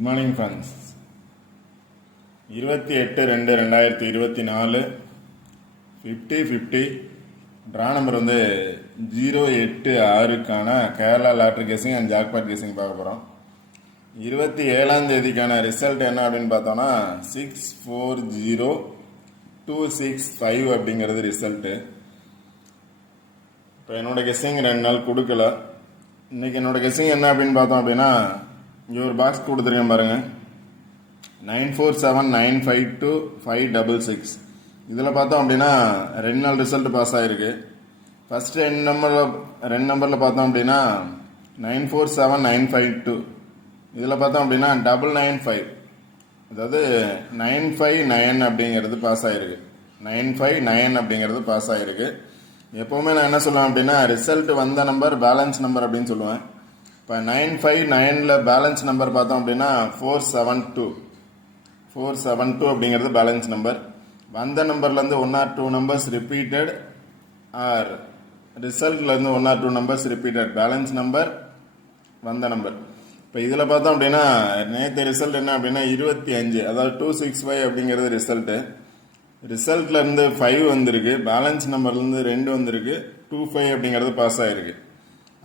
Good morning friends. 28/2/2024 50/50 draw number 086க்கான Kerala lottery guessing and jackpot guessing பார்க்க போகிறோம். 27ஆம் தேதிக்கான result என்ன அப்படின்னு பார்த்தோன்னா 640265 அப்படிங்கிறது ரிசல்ட்டு. இப்போ என்னோட கெஸிங் 2 நாள் கொடுக்கல. இன்னைக்கு என்னோட கெஸிங் என்ன அப்படின்னு பார்த்தோம் அப்படின்னா, இங்கே ஒரு பாக்ஸ் கொடுத்துருக்கேன் பாருங்க, 9479525666. இதில் பார்த்தோம் அப்படின்னா 2 நாள் ரிசல்ட் பாஸ் ஆகிருக்கு. ஃபர்ஸ்ட் 2 நம்பரில் பார்த்தோம் அப்படின்னா 947952. இதில் பார்த்தோம் அப்படின்னா 995, அதாவது 959 அப்படிங்கிறது பாஸ் ஆகிருக்கு. 959 அப்படிங்கிறது பாஸ் ஆகிருக்கு. எப்போவுமே நான் என்ன சொல்லுவேன் அப்படின்னா, ரிசல்ட் வந்த நம்பர் பேலன்ஸ் நம்பர் அப்படின்னு சொல்லுவேன். இப்போ 959ல் பேலன்ஸ் நம்பர் பார்த்தோம் அப்படின்னா 472 அப்படிங்கிறது பேலன்ஸ் நம்பர். வந்த நம்பர்லேருந்து 1 or 2 நம்பர்ஸ் ரிப்பீட்டட், ஆர் ரிசல்ட்லேருந்து 1 or 2 numbers repeated. Balance number வந்த நம்பர். இப்போ இதில் பார்த்தோம் அப்படின்னா நேற்று ரிசல்ட் என்ன அப்படின்னா 25, அதாவது 265 அப்படிங்கிறது ரிசல்ட்டு. ரிசல்ட்லேருந்து 5 வந்திருக்கு, பேலன்ஸ் நம்பர்லேருந்து 2 வந்திருக்கு, 25 அப்படிங்கிறது பாஸ் ஆகிருக்கு.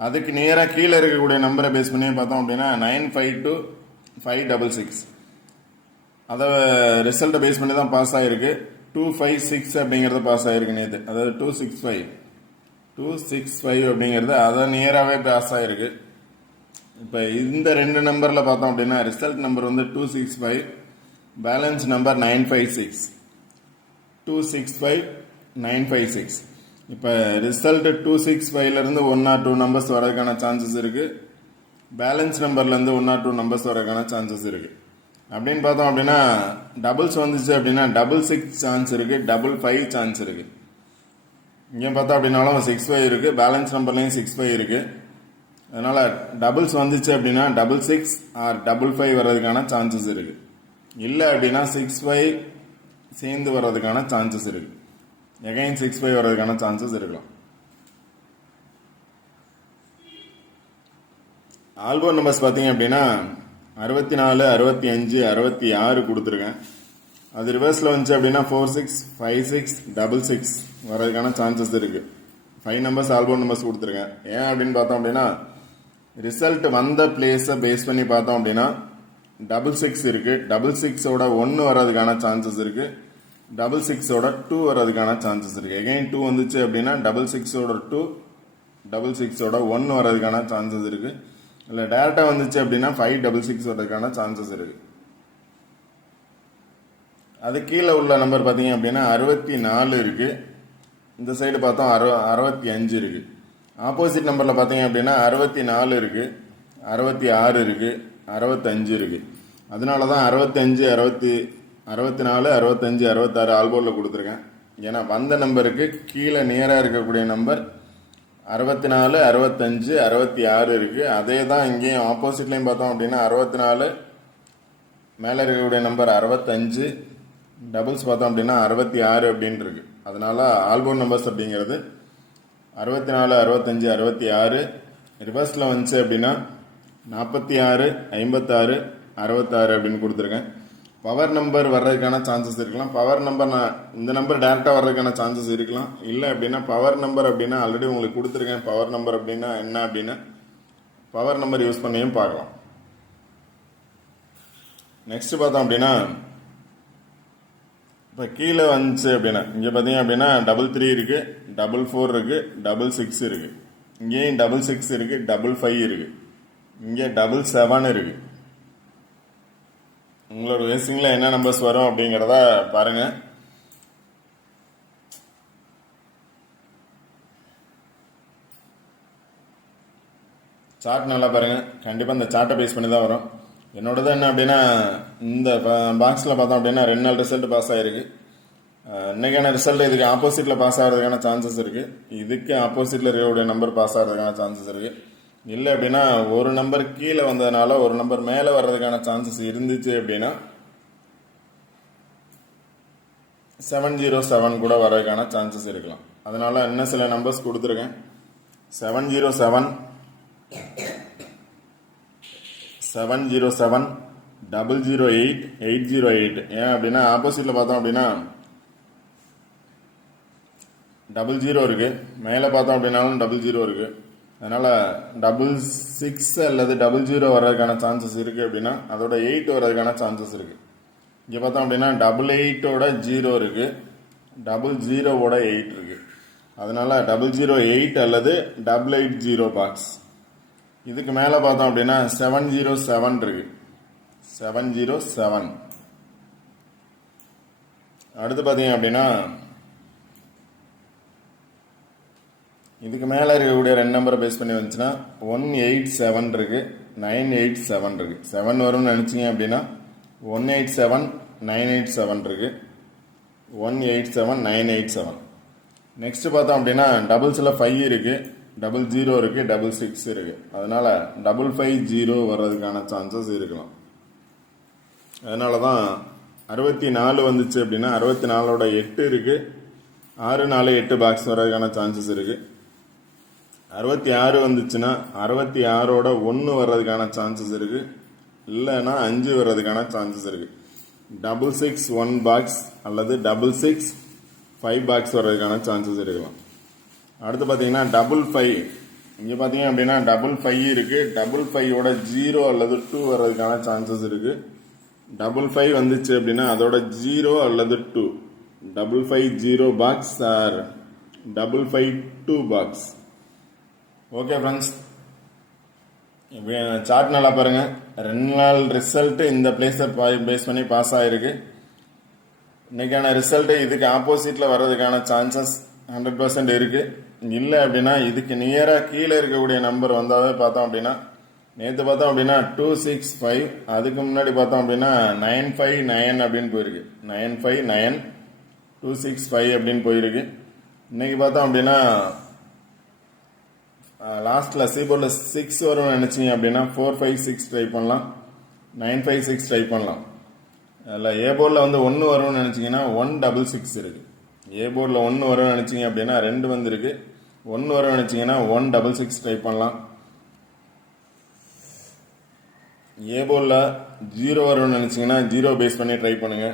அதுக்கு நேராக கீழே இருக்கக்கூடிய நம்பரை பேஸ் பண்ணி பார்த்தோம் அப்படின்னா 952566, அதை ரிசல்ட்டை பேஸ் பண்ணி தான் பாஸ் ஆகிருக்கு. 256 அப்படிங்கிறது பாஸ் ஆகிருக்கு நேற்று, அதாவது 265 அப்படிங்கிறது அதை நேராகவே பாஸ் ஆகிருக்கு. இப்போ இந்த 2 நம்பரில் பார்த்தோம் அப்படின்னா ரிசல்ட் நம்பர் 265, பேலன்ஸ் நம்பர் 956, 265956. இப்போ ரிசல்ட் 265லேருந்து 1 or 2 நம்பர்ஸ் வரதுக்கான சான்சஸ் இருக்குது. பேலன்ஸ் நம்பர்லேருந்து 1 or 2 நம்பர்ஸ் வரதுக்கான சான்சஸ் இருக்குது. அப்படின்னு பார்த்தோம் அப்படின்னா டபுள்ஸ் வந்துச்சு அப்படின்னா 66 சான்ஸ் இருக்குது, 55 சான்ஸ் இருக்குது. இங்கே பார்த்தோம் அப்படின்னாலும் 65 இருக்குது, பேலன்ஸ் நம்பர்லேயும் 65 இருக்குது. அதனால் டபுள்ஸ் வந்துச்சு அப்படின்னா 66 ஆர் 55 வர்றதுக்கான சான்சஸ் இருக்குது. இல்லை அப்படின்னா 65 சேர்ந்து வர்றதுக்கான சான்சஸ் இருக்குது. எகைன் 65 வர்றதுக்கான சான்சஸ் இருக்கலாம். ஆல்பம் நம்பர்ஸ் பார்த்தீங்க அப்படின்னா 64, 65, 66 கொடுத்துருக்கேன். அது ரிவர்ஸில் வந்துச்சு அப்படின்னா 46, 56, 66 வர்றதுக்கான சான்சஸ் இருக்குது. 5 நம்பர்ஸ் ஆல்பம் நம்பர்ஸ் கொடுத்துருக்கேன். ஏன் அப்படின்னு பார்த்தோம் அப்படின்னா ரிசல்ட் வந்த பிளேஸை பேஸ் பண்ணி பார்த்தோம் அப்படின்னா 66 இருக்குது, 66ஓட 1 வர்றதுக்கான சான்சஸ் இருக்குது, 66ஓட 2 வர்றதுக்கான சான்சஸ் இருக்குது. எகைன் 2 வந்துச்சு அப்படின்னா 66ஓட 2, 66ஓட 1 வர்றதுக்கான சான்சஸ் இருக்குது. இல்லை டேரெக்டாக வந்துச்சு அப்படின்னா 566 வர்றதுக்கான சான்சஸ் இருக்குது. அது கீழே உள்ள நம்பர் பார்த்தீங்க அப்படின்னா 64 இருக்குது. இந்த சைடு பார்த்தோம் 65 இருக்குது. ஆப்போசிட் நம்பரில் பார்த்தீங்க அப்படின்னா 64 இருக்குது, 66 இருக்குது, 65 இருக்குது. அதனால தான் 65, 64, 65, 66 ஆல்போர்டில் கொடுத்துருக்கேன். ஏன்னா வந்த நம்பருக்கு கீழே நியராக இருக்கக்கூடிய நம்பர் 64, 65, 66 இருக்குது. அதே தான் இங்கேயும் ஆப்போசிட்லேயும் பார்த்தோம் அப்படின்னா 64, மேலே இருக்கக்கூடிய நம்பர் 65, டபுள்ஸ் பார்த்தோம் அப்படின்னா 66 அப்படின்னு இருக்கு. அதனால ஆல்போர்ட் நம்பர்ஸ் அப்படிங்கிறது 64, 65, 66. ரிவர்ஸில் வந்துச்சு அப்படின்னா 46, 56, 66 அப்படின்னு கொடுத்துருக்கேன். பவர் நம்பர் வர்றதுக்கான சான்சஸ் இருக்கலாம். பவர் நம்பர் இந்த நம்பர் டேரெக்டாக வர்றதுக்கான சான்சஸ் இருக்கலாம். இல்லை அப்படின்னா பவர் நம்பர் அப்படின்னா ஆல்ரெடி உங்களுக்கு கொடுத்துருக்கேன். பவர் நம்பர் அப்படின்னா என்ன அப்படின்னா பவர் நம்பர் யூஸ் பண்ணியும் பார்க்கலாம். நெக்ஸ்ட் பார்த்தோம் அப்படின்னா இப்போ கீழே வந்துச்சு அப்படின்னா இங்கே பார்த்தீங்க அப்படின்னா 33 இருக்குது, 44 இருக்குது, 66 இருக்குது. இங்கேயும் 66 இருக்குது, 55 இருக்குது. இங்கே 77 இருக்குது. உங்களோட ரேசிங்கில் என்ன நம்பர்ஸ் வரும் அப்படிங்கிறத பாருங்க. சார்ட் நல்லா பாருங்க. கண்டிப்பாக இந்த சார்ட்டை பேஸ் பண்ணி தான் வரும். என்னோடது என்ன அப்படின்னா இந்த பாக்ஸில் பார்த்தோம் அப்படின்னா 2 நாள் ரிசல்ட் பாஸ் ஆகிருக்கு. இன்னைக்கான ரிசல்ட் இதுக்கு ஆப்போசிட்டில் பாஸ் ஆகிறதுக்கான சான்சஸ் இருக்குது. இதுக்கு ஆப்போசிட்டில் இருக்கக்கூடிய நம்பர் பாஸ் ஆகிறதுக்கான சான்சஸ் இருக்குது. இல்லை அப்படின்னா ஒரு நம்பர் கீழே வந்ததுனால ஒரு நம்பர் மேலே வர்றதுக்கான சான்சஸ் இருந்துச்சு அப்படின்னா 707 கூட வர்றதுக்கான சான்சஸ் இருக்கலாம். அதனால இன்னும் சில நம்பர்ஸ் கொடுத்துருக்கேன். 707, 707, 008 808. ஏன் அப்படின்னா ஆப்போசிட்டில் பார்த்தோம் அப்படின்னா 00 இருக்கு, மேலே பார்த்தோம் அப்படின்னாலும் 00 இருக்கு. அதனால 66 அல்லது 00 வர்றதுக்கான சான்சஸ் இருக்கு அப்படின்னா அதோட 8 வர்றதுக்கான சான்சஸ் இருக்கு. இங்கே பார்த்தோம் அப்படின்னா 88ஓட 0 இருக்கு, 00ஓட 8 இருக்கு. அதனால 008 அல்லது 880 பாக்ஸ். இதுக்கு மேலே பார்த்தோம் அப்படின்னா 707 இருக்கு, 707. அடுத்து பார்த்தீங்க அப்படின்னா இதுக்கு மேலே இருக்கக்கூடிய ரெண்டு நம்பரை பேஸ் பண்ணி வந்துச்சுன்னா 187 இருக்கு, 987 இருக்கு. 7 வரும்னு நினச்சிங்க அப்படின்னா 187 987 இருக்கு, 187 987. நெக்ஸ்ட் பார்த்தோம் அப்படின்னா டபுள்ஸில் 5 இருக்கு, 00 இருக்கு, 66 இருக்கு. அதனால 550 வர்றதுக்கான சான்சஸ் இருக்கலாம். அதனால தான் 64 வந்துச்சு அப்படின்னா 64ஓட 8 இருக்கு, 648 பாக்ஸ் வர்றதுக்கான சான்சஸ் இருக்கு. 66 வந்துச்சுன்னா 66ஓட 1 வர்றதுக்கான சான்சஸ் இருக்கு, இல்லைன்னா 5 வர்றதுக்கான சான்சஸ் இருக்கு. 661 பாக்ஸ் அல்லது 665 பாக்ஸ் வர்றதுக்கான சான்சஸ் இருக்கலாம். அடுத்து பார்த்தீங்கன்னா 55. இங்கே பார்த்தீங்க அப்படின்னா 55 இருக்கு, 55ஓட 0 அல்லது 2 வர்றதுக்கான சான்சஸ் இருக்கு. 55 வந்துச்சு அப்படின்னா அதோட 0 அல்லது 2, 550 box or 552 box. Okay friends, chart நல்லா பாருங்க. 2 நாள் ரிசல்ட் இந்த பிளேஸை பேஸ் பண்ணி பாஸ் ஆகிருக்கு. இன்னைக்கான ரிசல்ட் இதுக்கு ஆப்போசிட்ல வர்றதுக்கான சான்சஸ் 100% இருக்கு. இல்லை அப்படின்னா இதுக்கு நியராக கீழே இருக்கக்கூடிய நம்பர் வந்தாவே பார்த்தோம் அப்படின்னா நேற்று பார்த்தோம் அப்படின்னா 265, அதுக்கு முன்னாடி பார்த்தோம் அப்படின்னா 959 அப்படின்னு போயிருக்கு, 959 265 அப்படின்னு போயிருக்கு. இன்னைக்கு பார்த்தோம் அப்படின்னா லாஸ்ட்ல சி போர்டில் 6 வரும்னு நினைச்சீங்க அப்படின்னா 456 ட்ரை பண்ணலாம், 956 ட்ரை பண்ணலாம். அதில் ஏ போர்டில் வந்து 1 வரும்னு நினைச்சீங்கன்னா 166 இருக்கு. ஏ போர்டில் 1 வரும்னு நினைச்சீங்க அப்படின்னா 2 வந்துருக்கு, 1 வரும்னு நினைச்சீங்கன்னா 166 ட்ரை பண்ணலாம். ஏ போர்டில் 0 வரும்னு நினைச்சீங்கன்னா 0 பேஸ் பண்ணி ட்ரை பண்ணுங்க.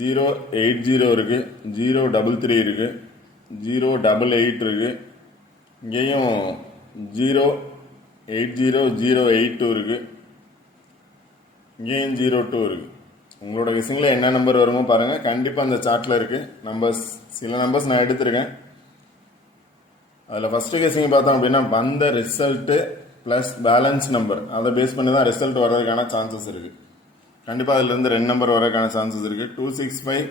080 இருக்கு, 033 இருக்கு, 088 இருக்கு. இங்கேயும் 080 082 இருக்கு, இங்கேயும் 02 இருக்கு. உங்களோட கெஸிங்கில் என்ன நம்பர் வருமோ பாருங்க. கண்டிப்பாக அந்த சார்ட்ல இருக்கு நம்பர்ஸ். சில நம்பர்ஸ் நான் எடுத்திருக்கேன். அதில் ஃபர்ஸ்ட் கெஸிங் பார்த்தோம் அப்படின்னா வந்த ரிசல்ட்டு ப்ளஸ் பேலன்ஸ் நம்பர் அதை பேஸ் பண்ணி தான் ரிசல்ட் வர்றதுக்கான சான்சஸ் இருக்கு. கண்டிப்பாக அதுலேருந்து 2 நம்பர் வர்றதுக்கான சான்சஸ் இருக்கு. 265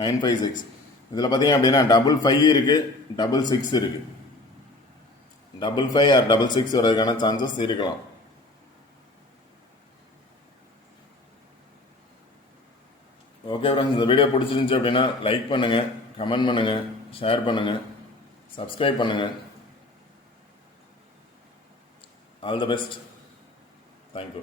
956. இதில் பார்த்தீங்க அப்படின்னா 55 இருக்கு, 66 இருக்கு. 55 ஆர் 66 வர்றதுக்கான சான்சஸ் இருக்கலாம். ஓகே ஃப்ரெண்ட்ஸ், இந்த வீடியோ பிடிச்சிருந்துச்சு அப்படின்னா லைக் பண்ணுங்க, கமெண்ட் பண்ணுங்க, ஷேர் பண்ணுங்க, சப்ஸ்கிரைப் பண்ணுங்க. All the best. தேங்க்யூ.